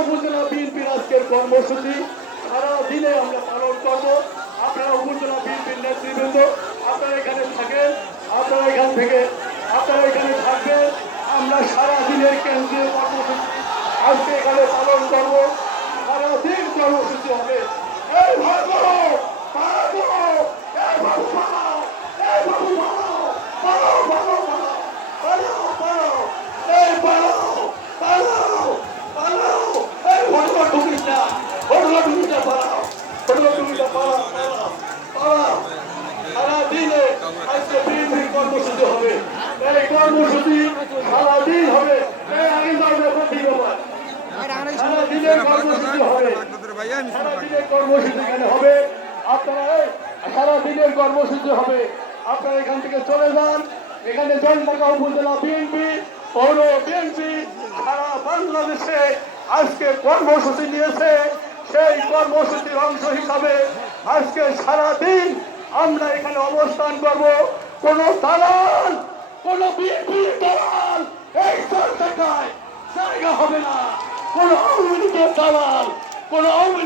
উপজেলা বিএনপির আজকের কর্মসূচি। সারা আমরা পালন করব। আপনারা উপজেলা বিএনপির নেতৃবৃন্দ, আপনারা এখানে থাকেন, আপনারা এখান থেকে, আপনারা এখানে থাকবেন। আমরা সারা দিনের কেন্দ্রীয় কর্মসূচি আজকে এখানে পালন করব সারা দিন কর্মসূচি হবে এই ভয় করো পালাও করো এই বাবু পালাও এই বাবু পালাও পালাও পালাও পালাও পালাও পালাও এই পালাও পালাও পালাও এই ভয় ঢুকিস না ভয় ঢুকিস না পালাও ভয় ঢুকিস না পালাও পালাও পালাও সারা দিনে আজকে বিএনপি কর্মসূচি হবে এই কর্মসূচি সারা দিন হবে। এই আগে যাও এখন দিন আমার সারা দিনের কর্মসূচি হবে। সারা কর্মসূচি এখানে হবে। আপনারা, এই সারা কর্মসূচি হবে। আপনারা এখান থেকে চলে যান। এখানে জলঢাকা উপজেলা বিএনপি, পৌর বিএনপি, সারা বাংলাদেশে আজকে কর্মসূচি নিয়েছে। সেই কর্মসূচির অংশ হিসাবে আজকে সারা দিন আমরা এখানে অবস্থান করব। কোন দালাল কোন বিএনপির দালাল এই সরকার জায়গা হবে না। কোন আওয়ামী লীগের দালাল কোন আওয়ামী